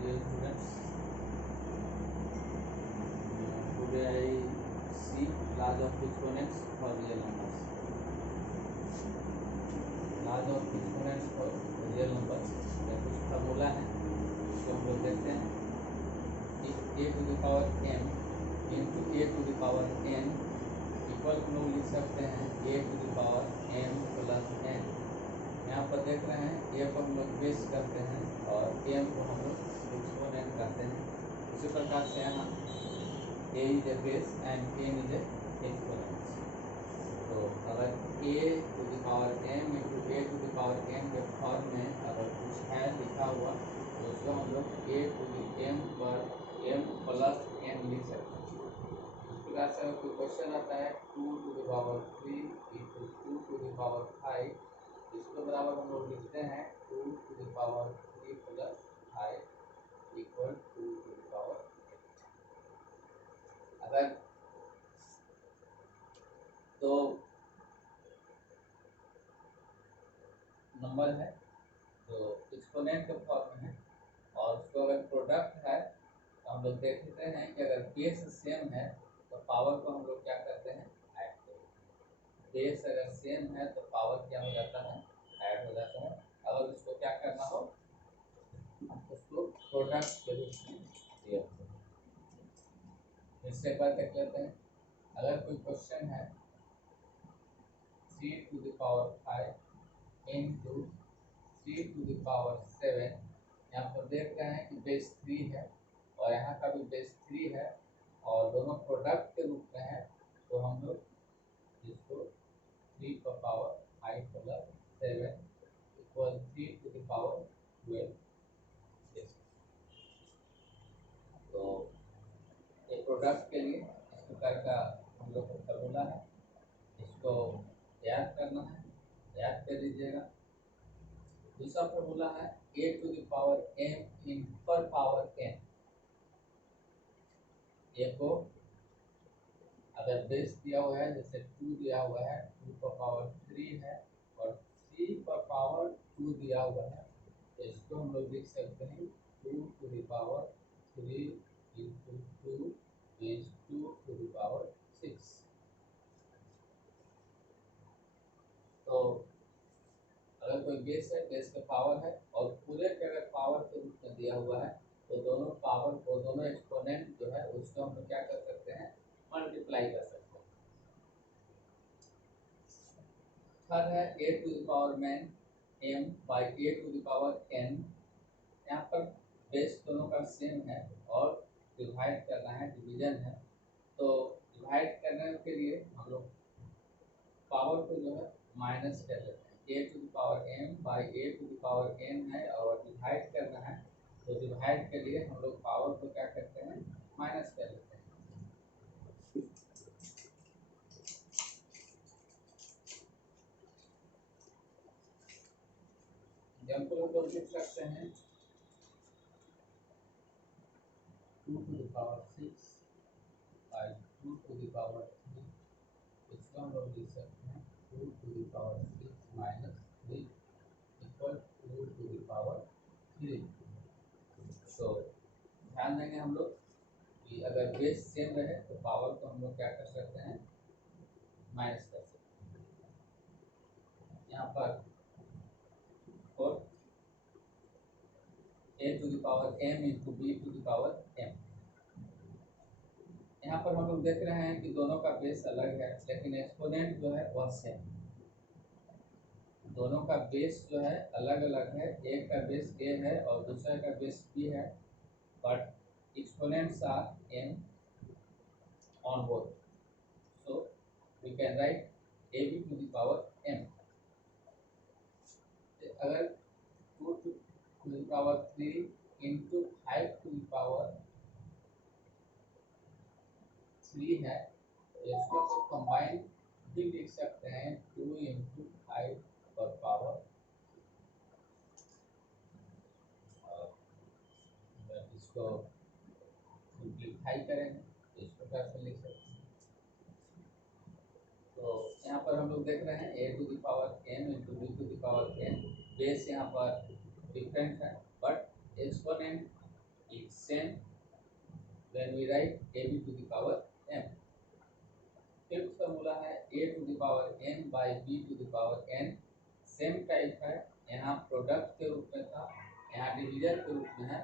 dear students, today I see laws of exponents for real numbers. Laws of exponents for real numbers का कुछ formula है, इसको हम लोग देखते हैं. If a to the power m into a to the power n equal हम लोग लिख सकते हैं a to the power m plus n. यहाँ पर देख रहे हैं a को हम लोग बेस करते हैं और m को हम लोग एक्सपोनेंट करते हैं. उसी प्रकार से यहाँ a is a base and n is a exponent. तो अगर a to the power m into a to the power m के फॉर्म में अगर कुछ है लिखा हुआ तो उसको हम लोग a टू द m पर m प्लस n लिख सकते हैं. इस प्रकार से अगर कोई क्वेश्चन आता है 2 to the power 3 into 2 to the power 5, इसको बराबर हम लोग लिखते हैं 2 to the power 3 plus 5 equal 2 to the power 8. अगर तो नंबर है तो एक्सपोनेंट के फॉर्म में है और उसको अगर प्रोडक्ट है तो हम लोग देखते हैं कि अगर बेस सेम है तो पावर को हम लोग क्या करते हैं ऐड करते हैं. बेस अगर सेम है तो पावर क्या हो जाता है ऐड हो जाता है. अगर उसको क्या करना हो उसको प्रोडक्ट के रूप में दिया. इससे एक बार देख लेते हैं. अगर कोई क्वेश्चन है 3 to the power 5 into 3 to the power 7, यहाँ पर देख रहे हैं कि बेस 3 है और यहाँ का भी बेस 3 है और दोनों प्रोडक्ट के रूप में है, तो हम लोग इसको 3 का power 5 plus 7 equal 3 to the power 12. तो ये प्रोडक्ट के लिए इस प्रकार का हम लोग का फॉर्मूला है, इसको याद करना है, याद कर लीजिएगा. दूसरा फॉर्मूला है a to the power m इन पर पावर n. a को अगर बेस दिया हुआ है जैसे 2 दिया हुआ है 2 पर पावर 3 है और 3 पर पावर 2 दिया हुआ है, तो इसको हम लोग लिख सकते हैं 2 to the power 3 into 2 is 2 to the power 6. तो अगर कोई बेस है, बेस का पावर है और पूरे के अगर पावर के रूप में दिया हुआ है तो दोनों पावर को दोनों एक्सपोनेंट जो है उसको हम लोग क्या कर सकते हैं मल्टीप्लाई कर सकते हैं. थर्ड है a to the power m by a to the power n. यहाँ पर बेस दोनों का सेम है और डिवाइड करना है, डिवीजन है. तो डिवाइड करने के लिए हम लोग पावर को जो है माइनस कर लेते हैं. a to the power m by a to the power n है और डिवाइड करना है, तो डिवाइड के लिए हम लोग पावर को क्या करते हैं माइनस कर लेते हैं. एग्जाम्पल हम लोग लिख सकते हैं 2 to the power 6 by 2 to the power 3. इसको हम लोग लिख सकते हैं 2 to the power 6 minus 3 equal 2 to the power 3. तो ध्यान देंगे हम लोग कि अगर बेस सेम रहे तो पावर को हम लोग क्या कर सकते हैं माइनस कर सकते हैं. यहाँ पर a to the power m into b to the power m. यहाँ पर हम लोग देख रहे हैं कि दोनों का बेस अलग है लेकिन एक्सपोनेंट जो है वह सेम. दोनों का बेस जो है अलग अलग है, एक का बेस a है और दूसरे का बेस b है, but exponents are n on both. So we can write ab to the power m. अगर 2 to the power 3 into 5 to the power 3 है, तो इसको हम कंबाइन भी लिख सकते हैं 2 into 5 पर पावर. इसको सिंप्लीफाई करेंगे तो इस प्रकार से लिख सकते हैं. तो यहाँ पर हम लोग देख रहे हैं a to the power m into b to the power n. Base यहाँ पर डिफरेंट है but exponent is same when we write ab to the power m. Fifth formula है a to the power n by b to the power n. Same type है, यहाँ product के रूप में था, यहाँ डिवीजन के रूप में है।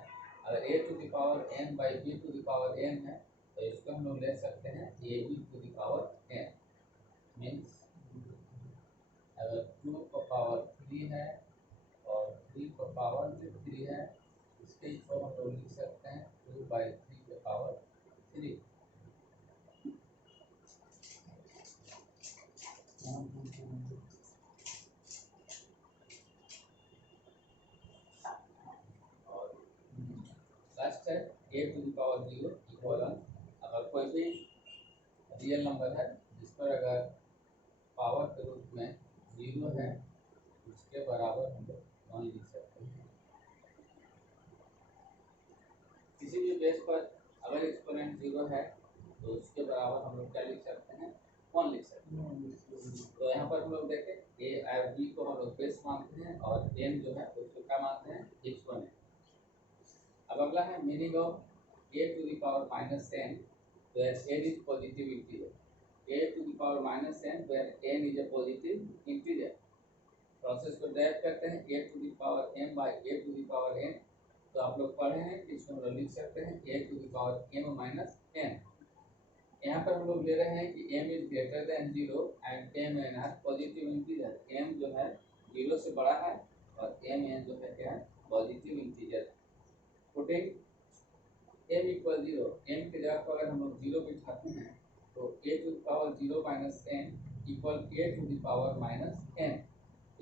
अगर a to the power n by b to the power n है तो इसको हम लोग ले सकते हैं ab to the power n। Means अगर 2 का पावर 3 है और 3 का पावर 3 है, इसके इसको हम लोग लिख सकते हैं 2/3 के पावर 3। और लास्ट है a to the power 0 equal, अगर कोई भी रियल नंबर है जिस पर अगर पावर के रूप में 0 है उसके बराबर हम लोग 1 लिख सकते हैं। किसी भी बेस पर अगर एक्सपोनेंट 0 है तो उसके बराबर हम लोग क्या लिख सकते हैं, 1 लिख सकते हैं। तो यहाँ पर हम लोग देखें ए और बी को हम लोग बेस मानते हैं और एन जो है उसको क्या मानते हैं, एक्सपोनेंट। अब अगला है meaning of a to the power -n where n is positive integer। a to the power -n where n is a positive integer। Process को ड्राइव करते हैं a to the power m by a to the power n। तो आप लोग पढ़े हैं कि इसको हम लोग लिख सकते हैं a to the power m minus n। यहाँ पर हम लोग ले रहे हैं कि m is greater than 0 and m n are positive integer। m जो है 0 से बड़ा है और m n जो है क्या है, positive integer. Putting m equal 0, m के जगह पर अगर हम लोग 0 बिठाते हैं तो a to the power 0 minus n equal a to the power minus n।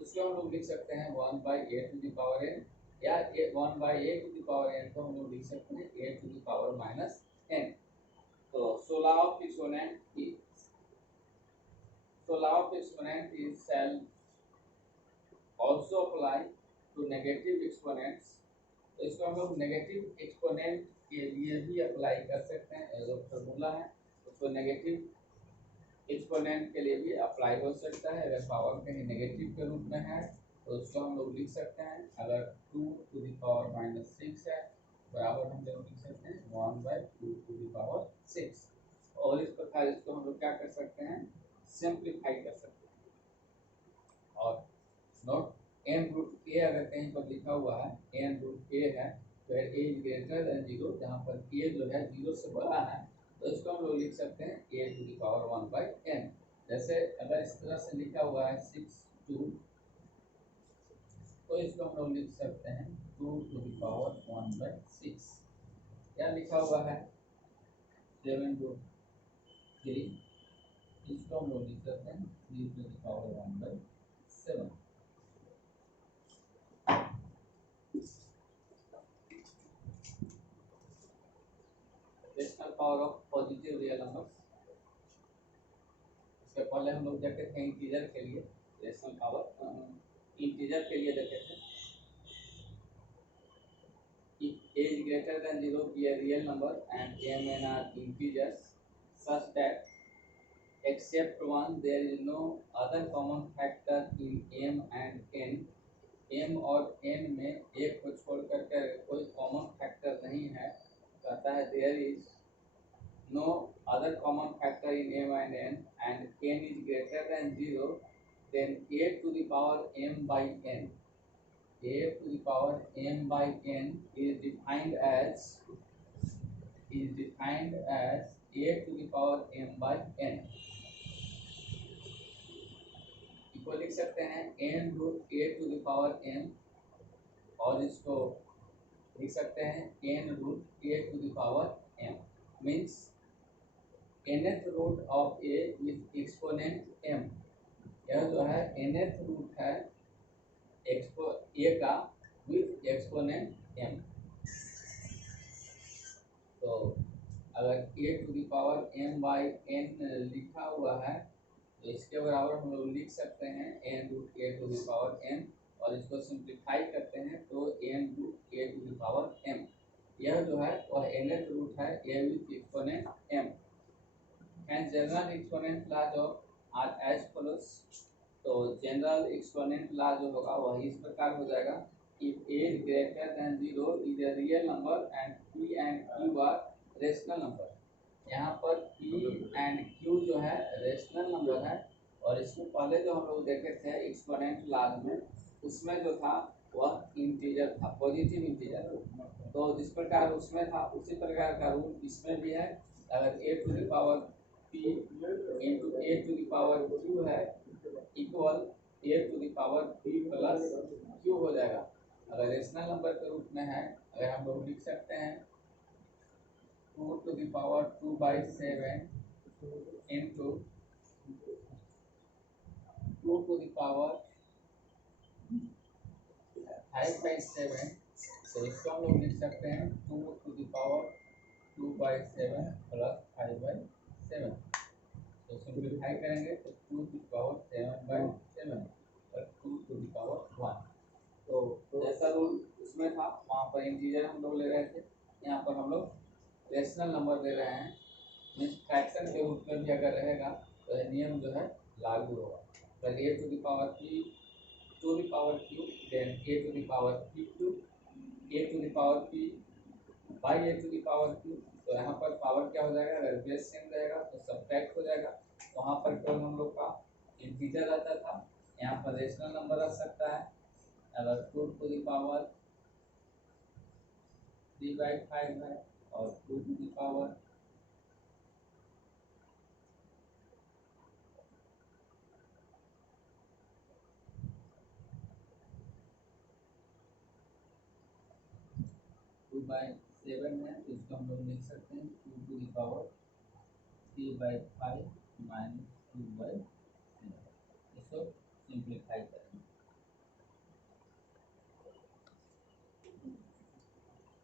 इसको हम लोग लिख सकते हैं 1 by a to the power n, या 1 by a to the power n को हम लोग लिख सकते हैं a to the power minus n। तो so law of exponent is shall also apply to negative exponents। तो इसको हम लोग नेगेटिव एक्सपोनेंट के लिए भी अप्लाई कर सकते हैं। जो फॉर्मूला है उसको नेगेटिव एक्सपोनेंट के लिए भी अप्लाई हो सकता है। अगर पावर कहीं नेगेटिव के रूप में है तो उसको हम लोग लिख सकते हैं, अगर 2 to the power -6 है बराबर हम लोग लिख सकते हैं 1/2 to the power 6। और इस प्रकार इसको हम लोग क्या कर सकते हैं, सिंप्लीफाई कर सकते हैं। और नोट n रूट a अगर कहीं पर लिखा हुआ है n रूट a है तो a इज ग्रेटर देन 0, जहाँ पर a जो है 0 से बड़ा है तो इसको हम लोग लिख सकते हैं a to the power 1/n। जैसे अगर इस तरह से लिखा हुआ है 6/2 तो इसको हम लोग लिख सकते हैं 2 to the power 1/6। क्या लिखा हुआ है 7/3, इसको हम लोग लिख सकते हैं 3 to the power 1/7। Rational power of positive real numbers. इससे पहले हम लोग देखे थे इंटीजर के लिए रेशनल पावर, इंटीजर के लिए देखे थे if a is greater than 0 be a real number and m n are integers such that except one there is no other common factor in m and n। m और n में एक को छोड़कर के कोई कॉमन फैक्टर नहीं है, कहता है there is no other common factor in m and n and n is greater than 0 then a to the power m by n, a to the power m by n is defined as a to the power m by n। इसको लिख सकते हैं n root a to the power m और इसको लिख सकते हैं n root a to the power m। Means nth root of a with exponent m। यह जो है nth रूट है a का विथ एक्सपोनेंट m। तो अगर a to the power m by n लिखा हुआ है तो इसके बराबर हम लोग लिख सकते हैं n root a to the power m और इसको सिंप्लीफाई करते हैं तो n root a to the power m। यह जो है वह nth रूट है a with exponent m। And general exponent law जो आर एज फॉलोस। तो जनरल एक्सपोनेंट ला जो होगा वह इस प्रकार हो जाएगा if a is greater than 0 is a real number and p and q are rational number। यहाँ पर p and q जो है रेशनल नंबर है, और इसमें पहले जो हम लोग देखे थे एक्सपोनेंट लॉग में, उसमें जो था वह इंटीजर था, पॉजिटिव इंटीजर। तो जिस प्रकार उसमें था उसी प्रकार का रूल इसमें भी है। अगर a to the power p into a to the power q है equal a to the power p plus q हो जाएगा। अगर रेशनल नंबर के रूप में है, अगर हम लोग लिख सकते हैं 2 to the power 2/7 into 2 to the power 5/7। तो इसको हम लोग लिख सकते हैं 2 to the power 2/7 प्लस 5/7। तो सिंप्लीफाई करेंगे तो 2 to the power 7/7 और 2 to the power 1। तो जैसा रूल उसमें था वहाँ पर इंटीजर हम लोग ले रहे थे, यहाँ पर हम लोग रेशनल नंबर ले रहे हैं। मीन्स फ्रैक्शन के रूप में भी अगर रहेगा तो नियम जो है लागू होगा। अगर a to the power p to the power q then a to the power p q, a to the power p by a to the power q। तो यहाँ पर पावर क्या हो जाएगा, अगर बेस सेम रहेगा तो सब्ट्रैक्ट हो जाएगा। वहाँ पर केवल हम लोग का इंटीजर रहता था, यहाँ पर रेशनल नंबर रह सकता है। अगर 2 टू द पावर 3/5 है और 2 टू द पावर 2/7 है, तो इसको हम लोग लिख सकते हैं 2 टू द पावर 3/5 माइनस 2/7। इसको सिंप्लीफाई करेंगे।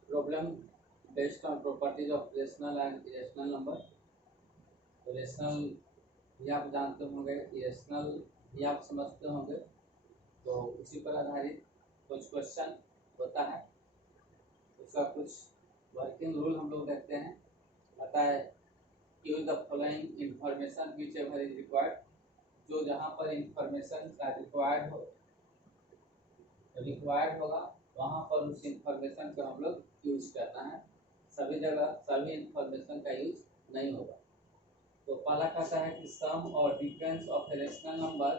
Problem based on properties of rational and irrational number. तो रेशनल भी आप जानते होंगे, इरेशनल भी आप समझते होंगे। तो उसी पर आधारित कुछ क्वेश्चन होता है, उसका कुछ वर्किंग रूल हम लोग देखते हैं। पता है use the following information which ever is required. जो जहाँ पर इंफॉर्मेशन का रिक्वायर्ड होगा वहाँ पर उस इंफॉर्मेशन को हम लोग यूज करना है। सभी जगह सभी इंफॉर्मेशन का यूज नहीं होगा। तो पहला कहता है कि सम और difference of a rational number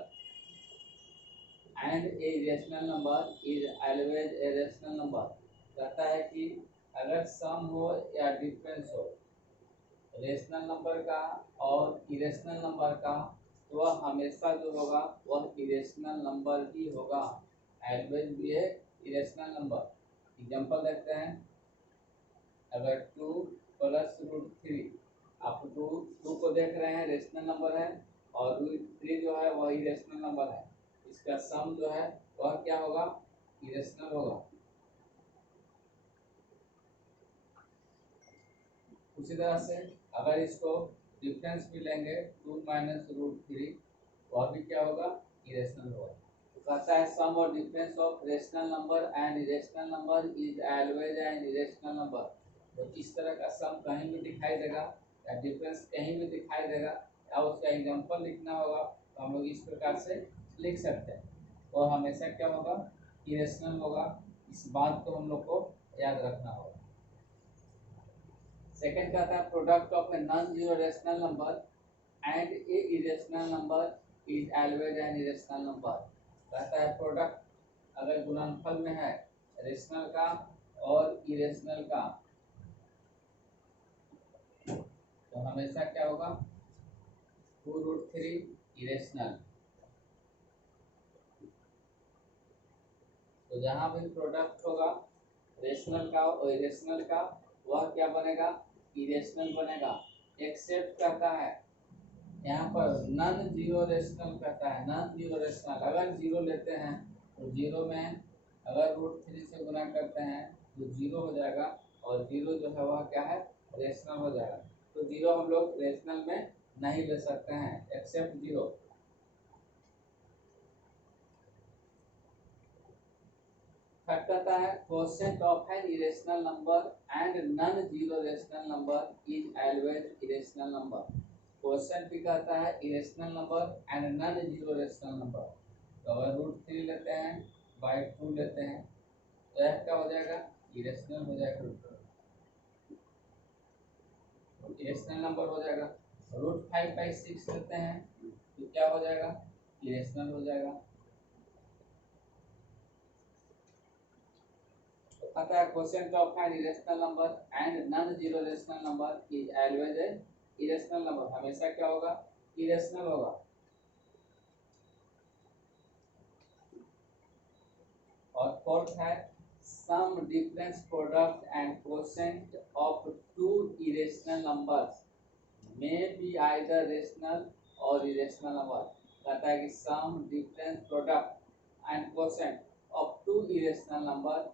and A irrational number is always a rational number. कहता है कि अगर सम हो या डिफरेंस हो रेशनल नंबर का और इरेशनल नंबर का, तो वह हमेशा जो होगा वह इरेशनल नंबर ही होगा। ऑलवेज भी है इरेशनल नंबर। एग्जांपल देखते हैं। अगर 2 प्लस √3, आप 2 को देख रहे हैं रेशनल नंबर है, और √3 जो है वह इरेशनल नंबर है। इसका सम जो है वह क्या होगा, इरेशनल होगा। उसी तरह से अगर इसको डिफरेंस भी लेंगे 2 माइनस √3, वह भी क्या होगा, इरेशनल होगा। तो कहता है सम और difference of rational number and irrational number is always an irrational number. तो इस तरह का सम कहीं भी दिखाई देगा या डिफरेंस कहीं भी दिखाई देगा या उसका एग्जांपल लिखना होगा, तो हम लोग इस प्रकार से लिख सकते हैं। और हमेशा क्या होगा, इरेशनल होगा। इस बात को हम लोग को याद रखना होगा। सेकंड कहता है product of a non zero rational number and A irrational number is always an irrational number. कहता है प्रोडक्ट अगर गुणनफल में है रेशनल का और इरेशनल का, तो हमेशा क्या होगा, 2√3 इरेशनल। तो जहां भी प्रोडक्ट होगा रेशनल का और इरेशनल का, वह क्या बनेगा, इरेशनल बनेगा। एक्सेप्ट कहता है यहाँ पर नॉन जीरो रेशनल कहता है। नॉन जीरो रेशनल अगर जीरो लेते हैं तो जीरो में अगर √3 से गुना करते हैं तो जीरो हो जाएगा, और जीरो जो है वह क्या है, रेशनल हो जाएगा। तो जीरो हम लोग रेशनल में नहीं ले सकते हैं, एक्सेप्ट जीरो। थर्ड कहता है quotient of an irrational number and non zero rational number is always irrational number. Quotient भी कहता है irrational number and non zero rational number. तो अगर √3 लेते हैं बाई 2 लेते हैं तो यह क्या हो जाएगा, इरेशनल हो जाएगा, इरेशनल नंबर हो जाएगा। √5/6 लेते हैं तो क्या हो जाएगा, इरेशनल हो जाएगा। तो पता है question of find irrational number and non zero rational number is always a irrational number, हमेशा क्या होगा, इरेशनल होगा। और फोर्थ है sum difference product and quotient of two irrational numbers में बी आइदर रेशनल और इरेशनल नंबर। कहता है कि sum difference product and quotient of two irrational number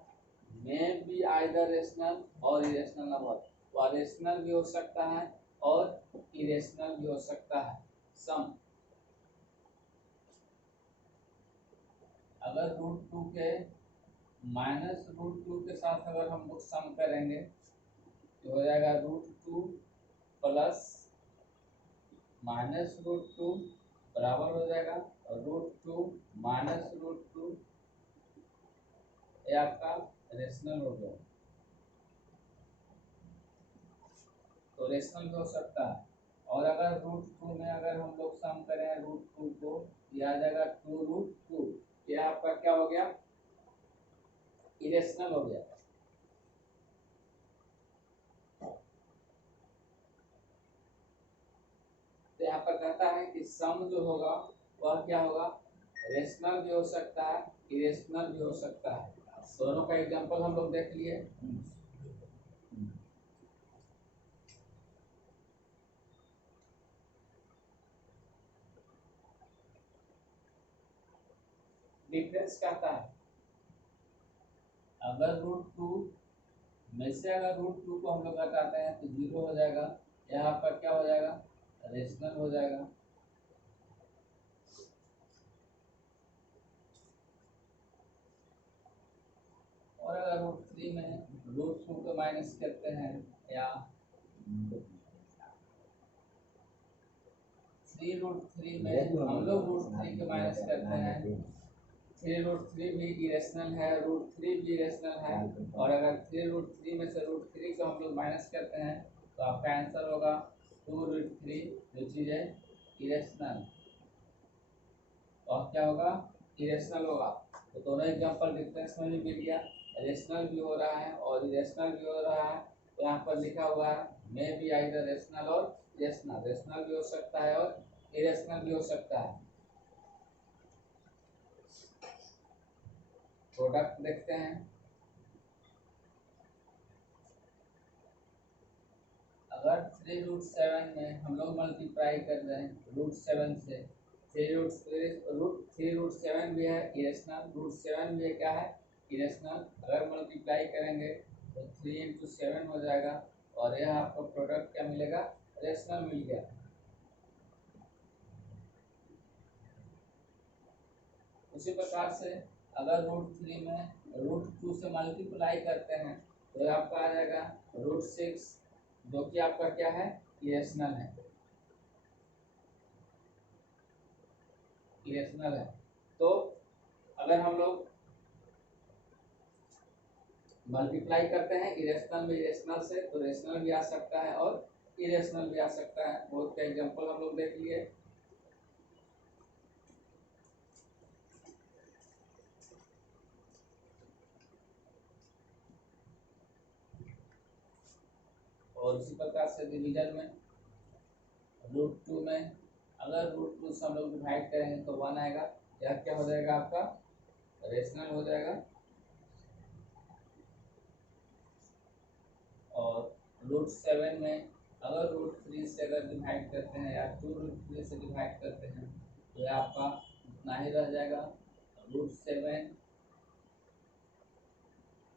में बी आइदर रेशनल और इरेशनल नंबर, वह रेशनल भी हो सकता है और इरेशनल भी हो सकता है। सम अगर √2 के -√2 के साथ अगर हम लोग सम करेंगे तो हो जाएगा √2 प्लस -√2 बराबर हो जाएगा √2 -√2, ये आपका रेशनल हो गया। तो रेशनल भी हो सकता है। और अगर √2 में अगर हम लोग सम करें √2 को, यह आ जाएगा 2√2, यह आपका क्या हो गया, इरेशनल हो गया। तो यहाँ पर कहता है कि सम जो होगा वह क्या होगा, रेशनल भी हो सकता है, इरेशनल भी हो सकता है। दोनों का एग्जांपल हम लोग देख लिए। डिफरेंस कहता है अगर √2 में से अगर √2 को हम लोग घटाते हैं तो 0 हो जाएगा, यहाँ पर क्या हो जाएगा, रेशनल हो जाएगा। और अगर √3 में √2 को माइनस करते हैं या 3√3 में हम लोग √3 को माइनस करते हैं, 3√3 भी इरेशनल है, √3 भी इरेशनल है। और अगर 3√3 में से √3 को हम लोग माइनस करते हैं तो आपका आंसर होगा 2√3, जो चीज़ है इरेशनल। और क्या होगा, इरेशनल होगा। तो दोनों एग्जांपल डिफरेंस में भी मिल गया, रेशनल भी हो रहा है और इरेशनल भी हो रहा है। तो यहाँ पर लिखा हुआ है मे बी आइदर रेशनल और इरेशनल, रेशनल भी हो सकता है और इरेशनल भी हो सकता है। प्रोडक्ट देखते हैं। अगर 3√7 में हम लोग मल्टीप्लाई कर रहे हैं √7 से, 3√7 भी है इरेशनल, √7 भी क्या है, इरेशनल। अगर मल्टीप्लाई करेंगे तो 3 × 7 हो जाएगा और यह आपको प्रोडक्ट क्या मिलेगा, रेशनल मिल गया। उसी प्रकार से अगर √3 में √2 से मल्टीप्लाई करते हैं तो आपका आ जाएगा √6, जो कि आपका क्या है, इरेशनल है, इरेशनल है। तो अगर हम लोग मल्टीप्लाई करते हैं इरेशनल में इरेशनल से, तो रेशनल भी आ सकता है और इरेशनल भी आ सकता है। बहुत का एग्जांपल हम लोग देख लिए। और उसी प्रकार से डिवीजन में √2 में अगर √2 से हम लोग डिवाइड करेंगे तो 1 आएगा, यह क्या हो जाएगा, आपका रेशनल हो जाएगा। और √7 में अगर √3 से अगर डिवाइड करते हैं या 2√3 से डिवाइड करते हैं तो यह आपका उतना ही रह जाएगा, √7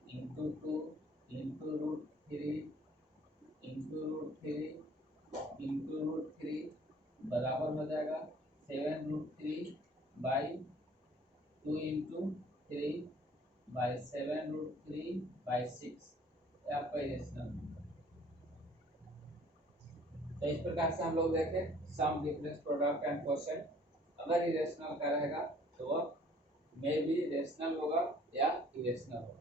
× 2 × √3 × √3 बराबर हो जाएगा 7√3/2 × 3/7√3/6, आपका इरेशनल। तो इस प्रकार से हम लोग देखें sum difference product and quotient. अगर इरेशनल का रहेगा तो वह मे बी रेशनल होगा या इरेशनल होगा।